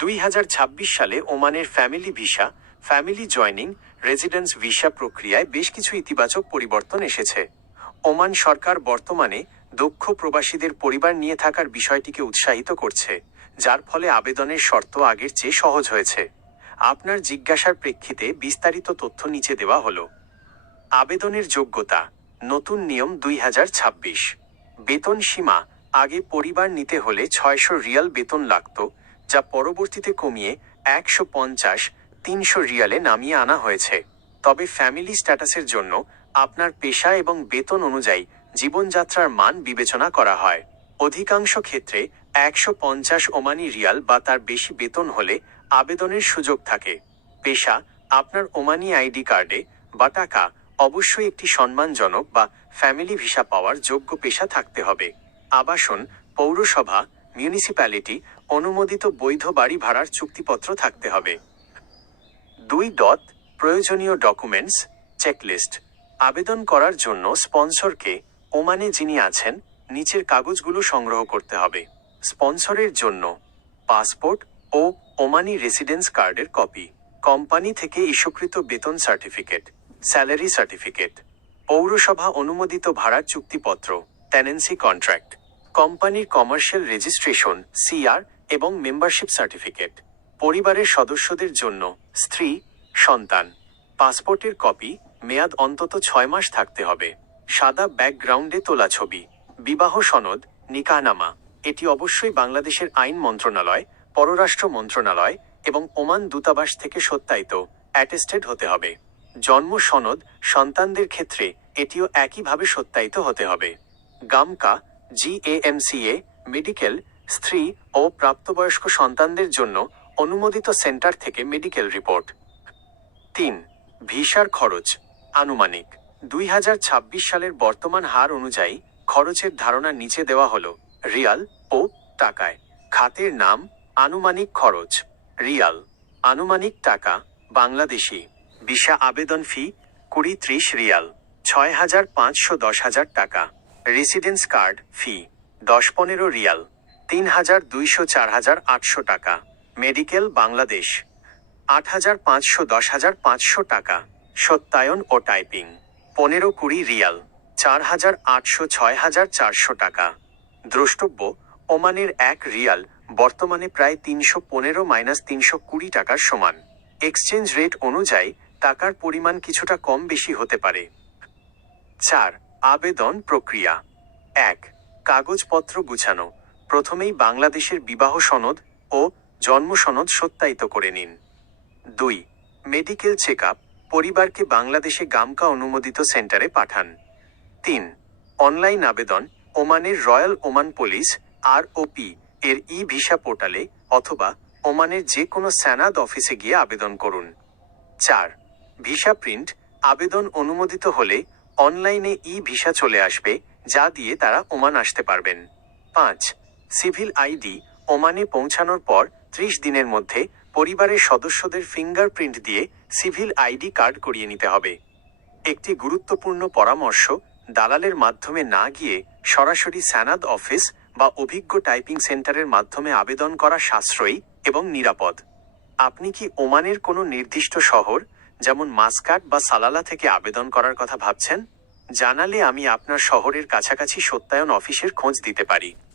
দুই হাজার ছাব্বিশ সালে ওমানের family visa, family joining, residence visa প্রক্রিয়ায় বেশ কিছু ইতিবাচক পরিবর্তন এসেছে। ওমান সরকার বর্তমানে দক্ষ প্রবাসীদের পরিবার নিয়ে থাকার বিষয়টিকে উৎসাহিত করছে, যার ফলে আবেদনের শর্ত আগের চেয়ে সহজ হয়েছে। আপনার জিজ্ঞাসার প্রেক্ষিতে বিস্তারিত তথ্য নিচে দেওয়া হলো। আবেদনের যোগ্যতা, নতুন নিয়ম দুই হাজার ছাব্বিশ। বেতন সীমা, আগে পরিবার নিতে হলে ছয়শো রিয়াল বেতন লাগত যা পরবর্তীতে কমিয়ে একশো পঞ্চাশ, তিনশো রিয়ালে নামিয়ে আনা হয়েছে। তবে ফ্যামিলি স্ট্যাটাসের জন্য আপনার পেশা এবং বেতন অনুযায়ী জীবনযাত্রার মান বিবেচনা করা হয়। অধিকাংশ ক্ষেত্রে একশো পঞ্চাশ ওমানি রিয়াল বা তার বেশি বেতন হলে আবেদনের সুযোগ থাকে। পেশা, আপনার ওমানি আইডি কার্ডে বা টাকা, অবশ্যই একটি সম্মানজনক বা ফ্যামিলি ভিসা পাওয়ার যোগ্য পেশা থাকতে হবে। আবাসন, পৌরসভা মিউনিসিপ্যালিটি অনুমোদিত বৈধ বাড়ি ভাড়ার চুক্তিপত্র থাকতে হবে। দুই দত প্রয়োজনীয় ডকুমেন্টস চেকলিস্ট আবেদন করার জন্য স্পন্সরকে ওমানে যিনি আছেন, নিচের কাগজগুলো সংগ্রহ করতে হবে। স্পন্সরের জন্য পাসপোর্ট ও ওমানি রেসিডেন্স কার্ডের কপি কোম্পানি থেকে ইস্যুকৃত বেতন সার্টিফিকেট স্যালারি সার্টিফিকেট পৌরসভা অনুমোদিত ভাড়ার চুক্তিপত্র টেনেন্সি কন্ট্রাক্ট কোম্পানির কমার্শিয়াল রেজিস্ট্রেশন, সিআর, এবং মেম্বারশিপ সার্টিফিকেট। পরিবারের সদস্যদের জন্য স্ত্রী, সন্তান। পাসপোর্টের কপি, মেয়াদ অন্তত ছয় মাস থাকতে হবে। সাদা ব্যাকগ্রাউন্ডে তোলা ছবি। বিবাহ সনদ, নিকাহনামা। এটি অবশ্যই বাংলাদেশের আইন মন্ত্রণালয়, পররাষ্ট্র মন্ত্রণালয় এবং ওমান দূতাবাস থেকে সত্যায়িত, অ্যাটেস্টেড হতে হবে। জন্ম সনদ সন্তানদের ক্ষেত্রে এটিও একইভাবে সত্যায়িত হতে হবে। গামকা জিএএমসিএ মেডিকেল স্ত্রী ও প্রাপ্তবয়স্ক সন্তানদের জন্য অনুমোদিত সেন্টার থেকে মেডিকেল রিপোর্ট তিন, ভিসার খরচ, আনুমানিক। দুই হাজার ছাব্বিশ সালের বর্তমান হার অনুযায়ী খরচের ধারণা নিচে দেওয়া হল রিয়াল ও টাকায়। খাতের নাম, আনুমানিক খরচ। রিয়াল, আনুমানিক টাকা, বাংলাদেশি। ভিসা আবেদন ফি, কুড়ি ত্রিশ রিয়াল, ছয় হাজার পাঁচশো দশ হাজার টাকা। রেসিডেন্স কার্ড ফি দশ পনেরো রিয়াল, তিন হাজার দুইশো চার হাজার আটশো টাকা। মেডিকেল বাংলাদেশ, আট হাজার পাঁচশো দশ হাজার পাঁচশো টাকা। সত্যায়ন ও টাইপিং, পনেরো কুড়ি রিয়াল, চার হাজার আটশো ছয় হাজার চারশো টাকা। দ্রষ্টব্য, ওমানের এক রিয়াল, বর্তমানে প্রায় তিনশো পনেরো মাইনাস তিনশো কুড়ি টাকার সমান। এক্সচেঞ্জ রেট অনুযায়ী, টাকার পরিমাণ কিছুটা কম বেশি হতে পারে। চার আবেদন প্রক্রিয়া। এক, কাগজপত্র গুছানো। প্রথমেই বাংলাদেশের বিবাহ সনদ ও জন্ম সনদ সত্যায়িত করে নিন। দুই, মেডিকেল চেক পরিবারকে বাংলাদেশে গামকা অনুমোদিত সেন্টারে পাঠান। তিন, অনলাইন আবেদন ওমানের royal Oman police R OP এর ই ভিসা পোর্টালে অথবা ওমানের যে কোনো স্যানাদ অফিসে গিয়ে আবেদন করুন। চার, ভিসা প্রিন্ট। আবেদন অনুমোদিত হলে অনলাইনে ই ভিসা চলে আসবে, যা দিয়ে তারা ওমান আসতে পারবেন। পাঁচ, সিভিল আইডি ওমানে পৌঁছানোর পর ত্রিশ দিনের মধ্যে পরিবারের সদস্যদের ফিঙ্গারপ্রিন্ট দিয়ে সিভিল আইডি কার্ড করিয়ে নিতে হবে। একটি গুরুত্বপূর্ণ পরামর্শ, দালালের মাধ্যমে না গিয়ে সরাসরি স্যানাদ অফিস বা অভিজ্ঞ টাইপিং সেন্টারের মাধ্যমে আবেদন করা সাশ্রয়ী এবং নিরাপদ। আপনি কি ওমানের কোনো নির্দিষ্ট শহর যেমন মাসকাট বা সালালা থেকে আবেদন করার কথা ভাবছেন, জানালে আমি আপনার শহরের কাছাকাছি সত্যায়ন অফিসের খোঁজ দিতে পারি।